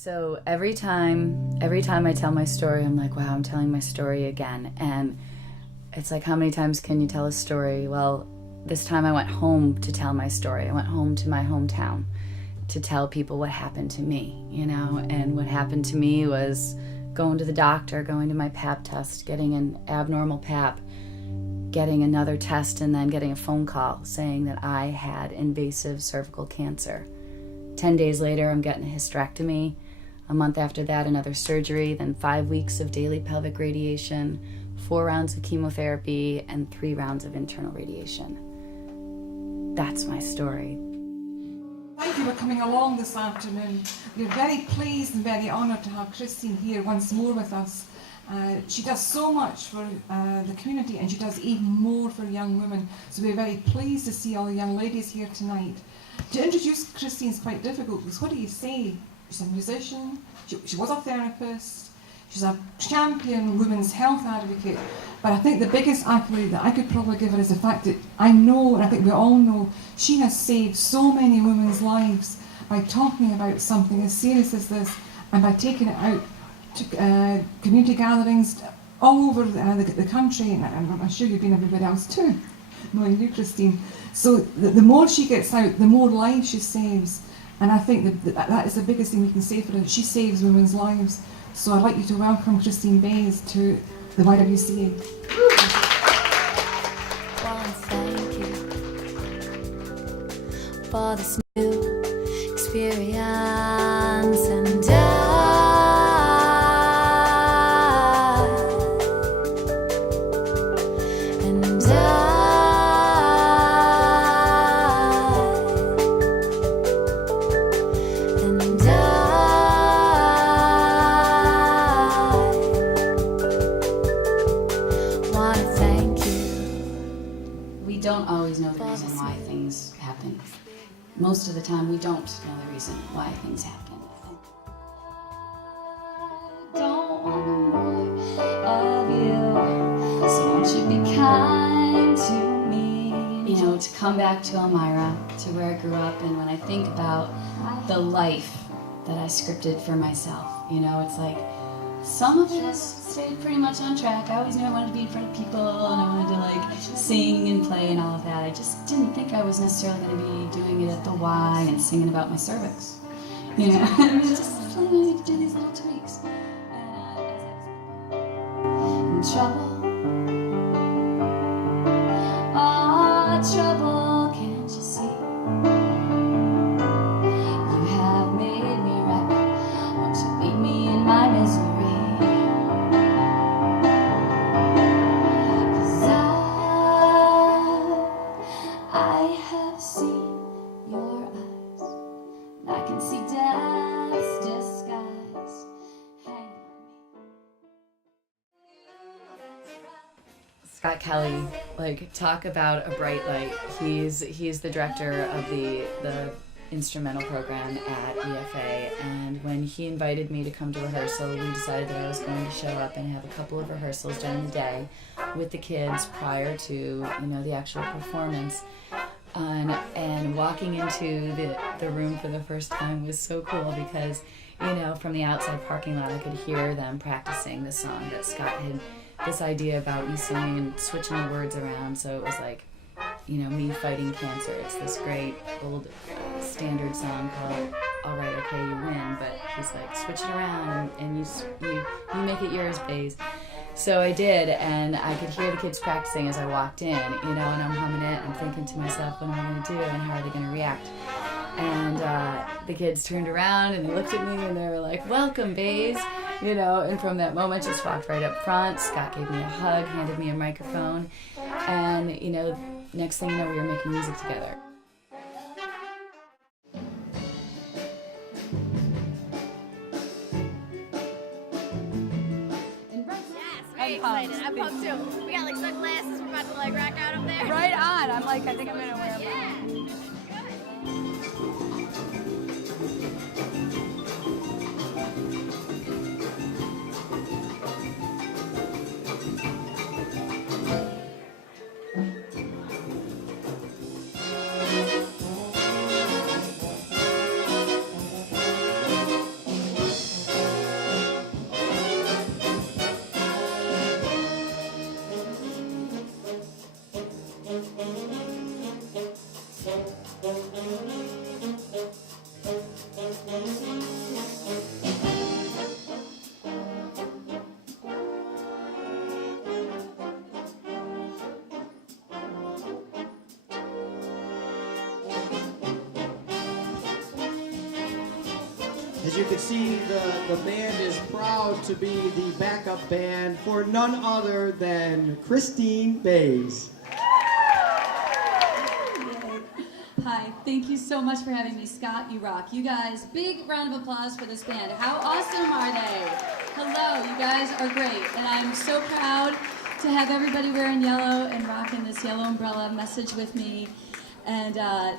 So every time I tell my story, I'm like, wow, I'm telling my story again. And it's like, how many times can you tell a story? Well, this time I went home to tell my story. I went home to my hometown to tell people what happened to me, you know? And what happened to me was going to the doctor, going to my pap test, getting an abnormal pap, getting another test, and then getting a phone call saying that I had invasive cervical cancer. 10 days later, I'm getting a hysterectomy. A month after that, another surgery, then 5 weeks of daily pelvic radiation, 4 rounds of chemotherapy, and 3 rounds of internal radiation. That's my story. Thank you for coming along this afternoon. We're very pleased and very honoured to have Christine here once more with us. She does so much for the community, and she does even more for young women. So we're very pleased to see all the young ladies here tonight. To introduce Christine is quite difficult, because what do you say? She's a musician, she was a therapist, she's a champion women's health advocate, but I think the biggest accolade that I could probably give her is the fact that I know, and I think we all know, she has saved so many women's lives by talking about something as serious as this, and by taking it out to community gatherings all over the country, and I'm sure you've been everywhere else too, knowing you, Christine. So the more she gets out, the more lives she saves. And I think that is the biggest thing we can say for her. She saves women's lives. So I'd like you to welcome Christine Bays to the YWCA. Thank you for this new experience, and most of the time, we don't know the reason why things happen. I don't want more of you, so won't you be kind to me? You know, to come back to Elmira, to where I grew up, and when I think about the life that I scripted for myself, you know, it's like some of it has stayed pretty much on track. I always knew I wanted to be in front of people, and I wanted to like sing and play and all of that. I just didn't think I was necessarily going to be doing it at the Y and singing about my cervix. You know, I mean, just I need to do these little tweaks. And trouble, oh trouble, can't you see? You have made me wreck. Won't you leave me in my misery? Scott Kelly, like, talk about a bright light. He's the director of the instrumental program at EFA, and when he invited me to come to rehearsal, we decided that I was going to show up and have a couple of rehearsals during the day with the kids prior to, you know, the actual performance. And walking into the room for the first time was so cool because, you know, from the outside parking lot I could hear them practicing the song that Scott had, this idea about me singing and switching the words around, so it was like, you know, me fighting cancer. It's this great old standard song called All Right, Okay, You Win, but he's like, switch it around and you make it yours, Bays. So I did, and I could hear the kids practicing as I walked in, you know, and I'm humming it, I'm thinking to myself, what am I going to do and how are they going to react? And the kids turned around and they looked at me and they were like, welcome, Bays. You know, and from that moment, just walked right up front. Scott gave me a hug, handed me a microphone, and, you know, next thing you know, we were making music together. Very excited. I'm pumped too. We got like sunglasses. We're about to like rock out up there. Right on. I'm like, I think I'm gonna wear them. Yeah. As you can see, the band is proud to be the backup band for none other than Christine Bays. Hi, thank you so much for having me. Scott, you rock. You guys, big round of applause for this band. How awesome are they? Hello, you guys are great. And I'm so proud to have everybody wearing yellow and rocking this yellow umbrella message with me. And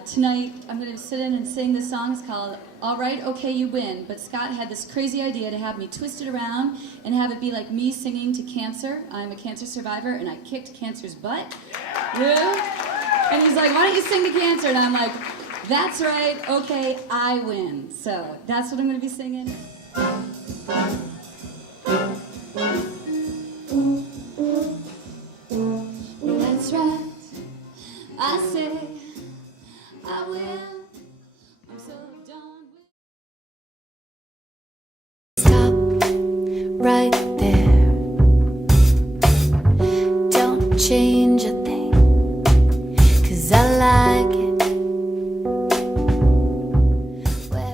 tonight, I'm going to sit in and sing this song. It's called All Right, Okay, You Win. But Scott had this crazy idea to have me twist it around and have it be like me singing to cancer. I'm a cancer survivor, and I kicked cancer's butt. Yeah. And he's like, why don't you sing to cancer? And I'm like, that's right, okay, I win. So that's what I'm going to be singing. That's right, I say I win. I'm so done with. Stop right there. Don't change a thing, 'cause I like it.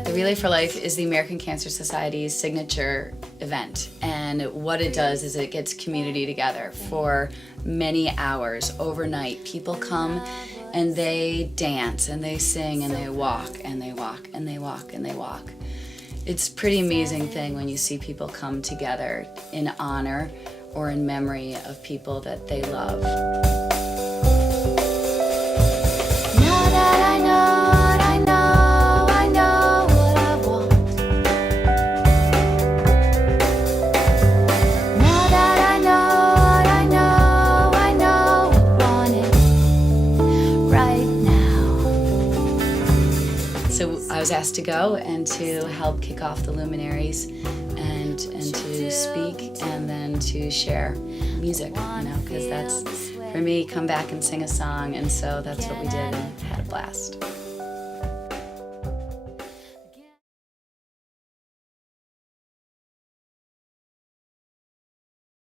The Relay for Life is the American Cancer Society's signature event, and what it does is it gets community together for many hours overnight. People come and they dance and they sing and they walk and they walk and they walk and they walk. It's a pretty amazing thing when you see people come together in honor or in memory of people that they love. Now that I know what I know, I know what I want. Now that I know what I know, I know I want it right now. So I was asked to go and to help kick off the luminaries and to speak and then to share music, because that's, for me, come back and sing a song, and so that's what we did and had a blast.